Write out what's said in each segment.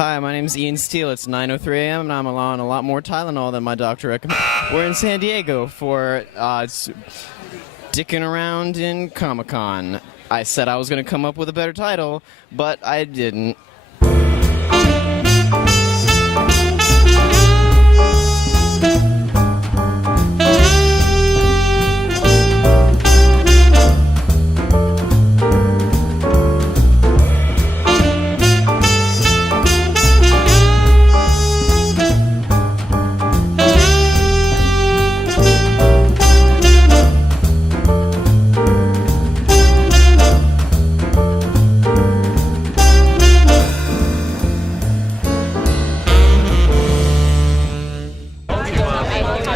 Hi, my name's Ian Steele. It's 9:03 a.m. and I'm on a lot more Tylenol than my doctor recommended. We're in San Diego for dicking around in Comic-Con. I said I was going to come up with a better title, but I didn't.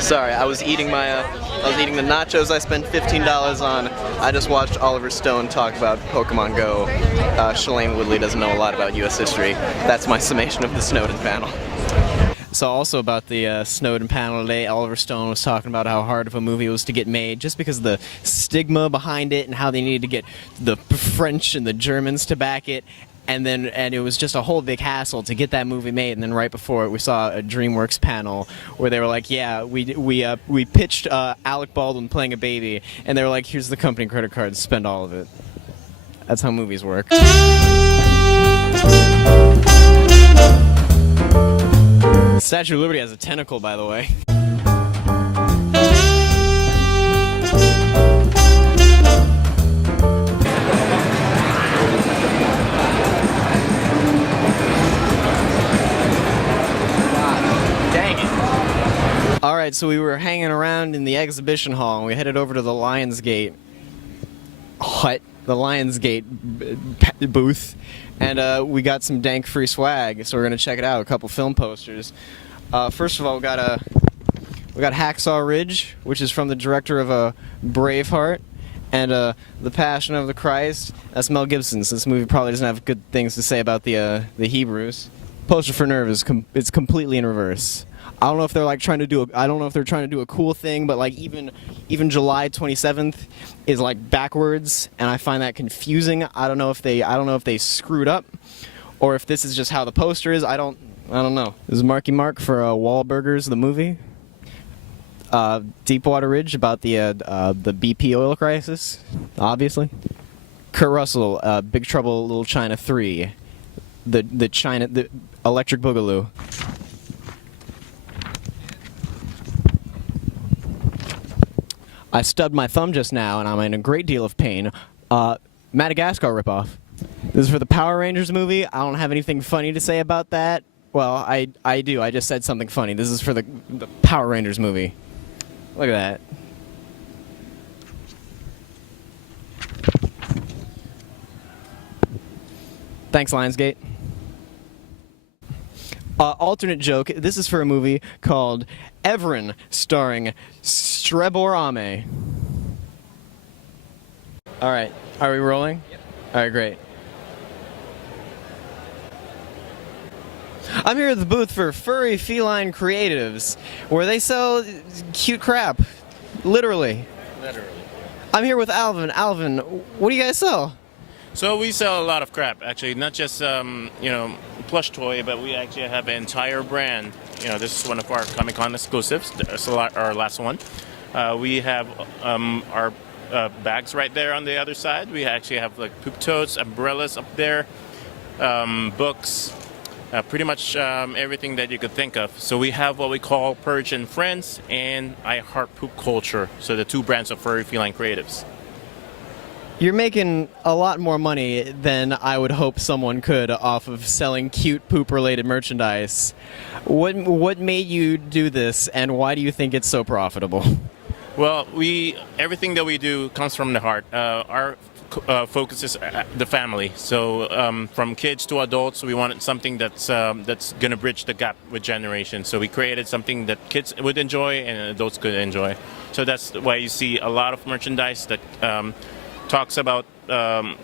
Sorry, I was eating the nachos I spent $15 on. I just watched Oliver Stone talk about Pokemon Go. Shailene Woodley doesn't know a lot about U.S. history. That's my summation of the Snowden panel. So also about the Snowden panel today, Oliver Stone was talking about how hard of a movie it was to get made just because of the stigma behind it and how they needed to get the French and the Germans to back it. And it was just a whole big hassle to get that movie made. And then right before it, we saw a DreamWorks panel where they were like, "Yeah, we pitched Alec Baldwin playing a baby," and they were like, "Here's the company credit card, spend all of it." That's how movies work. Statue of Liberty has a tentacle, by the way. Alright, so we were hanging around in the exhibition hall and we headed over to the Lionsgate booth, and we got some dank free swag, so we're gonna check it out. A couple film posters. First of all, we got Hacksaw Ridge, which is from the director of Braveheart, and The Passion of the Christ. That's Mel Gibson, so this movie probably doesn't have good things to say about the Hebrews. Poster for Nerve is it's completely in reverse. I don't know if they're trying to do a cool thing, but like even July 27th is like backwards, and I find that confusing. I don't know if they screwed up, or if this is just how the poster is. I don't know. This is Marky Mark for Wahlburgers, the movie. Deepwater Ridge about the BP oil crisis, obviously. Kurt Russell, Big Trouble Little China 3, the Electric Boogaloo. I stubbed my thumb just now, and I'm in a great deal of pain. Madagascar ripoff. This is for the Power Rangers movie. I don't have anything funny to say about that. Well, I do. I just said something funny. This is for the Power Rangers movie. Look at that. Thanks, Lionsgate. Alternate joke. This is for a movie called Evren, starring Strebor Ame. All right. Are we rolling? Yep. All right, great. I'm here at the booth for Furry Feline Creatives, where they sell cute crap. Literally. I'm here with Alvin. Alvin, what do you guys sell? So we sell a lot of crap, actually, not just plush toy, but we actually have an entire brand. This is one of our Comic-Con exclusives. It's our last one. We have our bags right there on the other side. We actually have like poop totes, umbrellas up there, books, pretty much everything that you could think of. So we have what we call Purge and Friends and I Heart Poop Culture. So the two brands of Furry Feline Creatives. You're making a lot more money than I would hope someone could off of selling cute poop-related merchandise. What made you do this, and why do you think it's so profitable? Well, everything that we do comes from the heart. Our focus is the family. So from kids to adults, we wanted something that's going to bridge the gap with generations. So we created something that kids would enjoy and adults could enjoy. So that's why you see a lot of merchandise that talks about a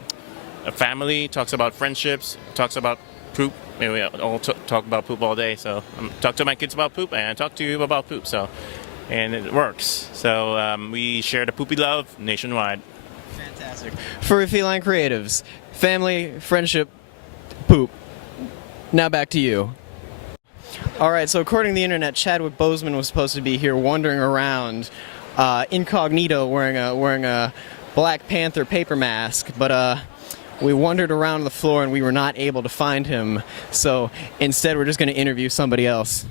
family, talks about friendships, talks about poop. We all talk about poop all day, so talk to my kids about poop, and I talk to you about poop. And it works. So we share the poopy love nationwide. Fantastic. Furry Feline Creatives, family, friendship, poop. Now back to you. All right, so according to the internet, Chadwick Boseman was supposed to be here wandering around incognito wearing a Black Panther paper mask, but we wandered around the floor and we were not able to find him. So instead, we're just going to interview somebody else.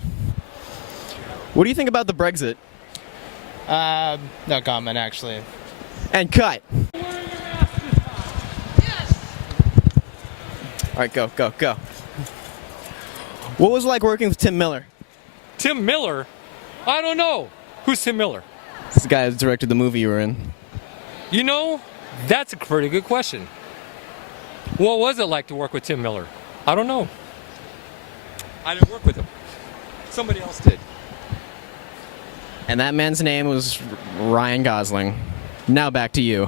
What do you think about the Brexit? No comment, actually. And cut. All right, go. What was it like working with Tim Miller? Tim Miller? I don't know. Who's Tim Miller? This guy who directed the movie you were in. You know, that's a pretty good question. What was it like to work with Tim Miller? I don't know. I didn't work with him. Somebody else did. And that man's name was Ryan Gosling. Now back to you.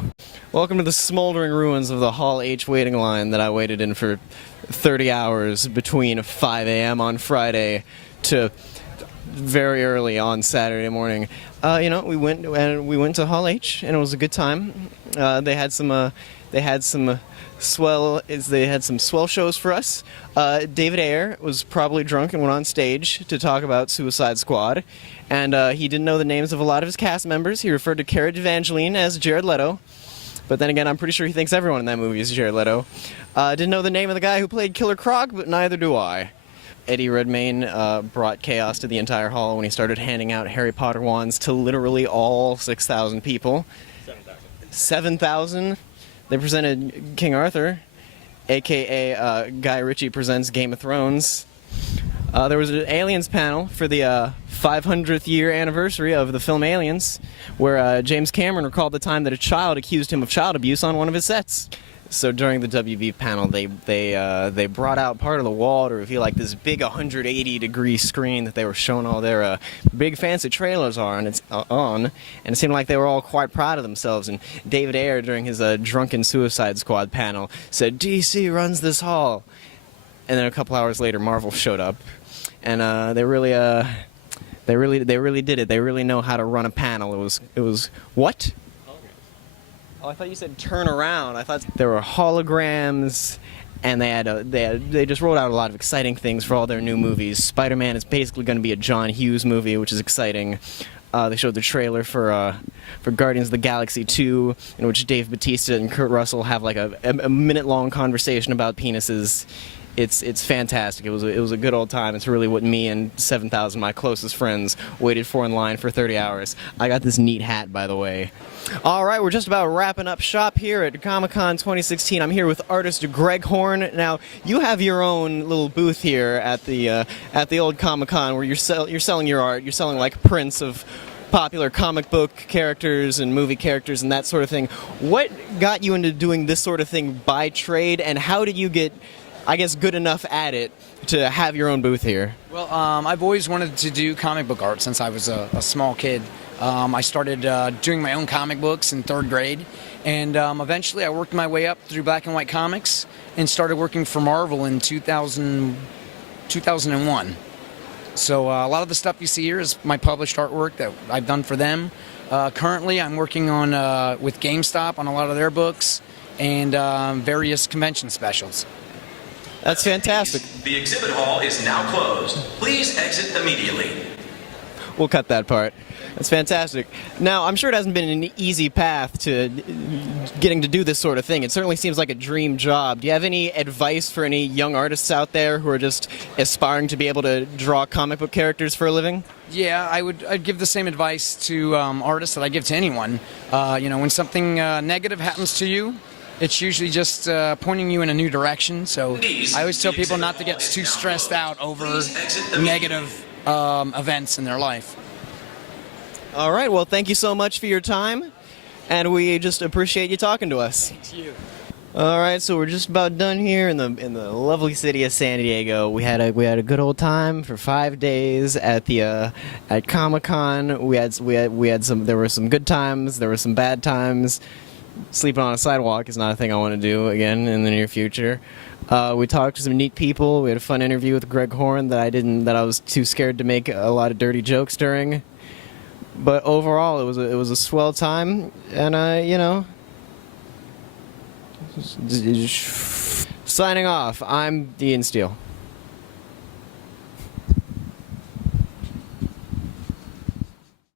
Welcome to the smoldering ruins of the Hall H waiting line that I waited in for 30 hours between 5 a.m. on Friday to very early on Saturday morning. We went to Hall H and it was a good time. They had some swell shows for us. David Ayer was probably drunk and went on stage to talk about Suicide Squad, and he didn't know the names of a lot of his cast members. He referred to Cara Delevingne as Jared Leto, but then again, I'm pretty sure he thinks everyone in that movie is Jared Leto. Didn't know the name of the guy who played Killer Croc, but neither do I. Eddie Redmayne brought chaos to the entire hall when he started handing out Harry Potter wands to literally all 6,000 people. 7,000? They presented King Arthur, a.k.a. Guy Ritchie presents Game of Thrones. There was an Aliens panel for the 500th year anniversary of the film Aliens, where James Cameron recalled the time that a child accused him of child abuse on one of his sets. So during the WB panel, they brought out part of the wall to reveal like this big 180-degree screen that they were showing all their big fancy trailers and it seemed like they were all quite proud of themselves. And David Ayer, during his drunken Suicide Squad panel, said, "DC runs this hall." And then a couple hours later, Marvel showed up, and they really did it. They really know how to run a panel. It was what? Oh, I thought you said turn around. I thought there were holograms, and they just rolled out a lot of exciting things for all their new movies. Spider-Man is basically going to be a John Hughes movie, which is exciting. They showed the trailer for Guardians of the Galaxy 2, in which Dave Bautista and Kurt Russell have like a minute-long conversation about penises. It's fantastic. It was a good old time. It's really what me and 7,000 of my closest friends waited for in line for 30 hours. I got this neat hat, by the way. All right, we're just about wrapping up shop here at Comic-Con 2016. I'm here with artist Greg Horn. Now, you have your own little booth here at the old Comic-Con where you're selling your art. You're selling like prints of popular comic book characters and movie characters and that sort of thing. What got you into doing this sort of thing by trade, and how did you get, I guess, good enough at it to have your own booth here? Well, I've always wanted to do comic book art since I was a small kid. I started doing my own comic books in 3rd grade, and eventually I worked my way up through black and white comics and started working for Marvel in 2001. So a lot of the stuff you see here is my published artwork that I've done for them. Currently I'm working on with GameStop on a lot of their books and various convention specials. That's fantastic. The exhibit hall is now closed. Please exit immediately. We'll cut that part. That's fantastic. Now, I'm sure it hasn't been an easy path to getting to do this sort of thing. It certainly seems like a dream job. Do you have any advice for any young artists out there who are just aspiring to be able to draw comic book characters for a living? Yeah, I'd give the same advice to artists that I give to anyone. When something negative happens to you, it's usually just pointing you in a new direction. So I always tell people not to get too stressed out over negative events in their life. All right, well, thank you so much for your time, and we just appreciate you talking to us. Thank you. All right, so we're just about done here in the lovely city of San Diego. We had a good old time for 5 days at Comic-Con. There were some good times, there were some bad times. Sleeping on a sidewalk is not a thing I want to do again in the near future. We talked to some neat people. We had a fun interview with Greg Horn that I was too scared to make a lot of dirty jokes during. But overall, it was a swell time, and signing off. I'm Steele.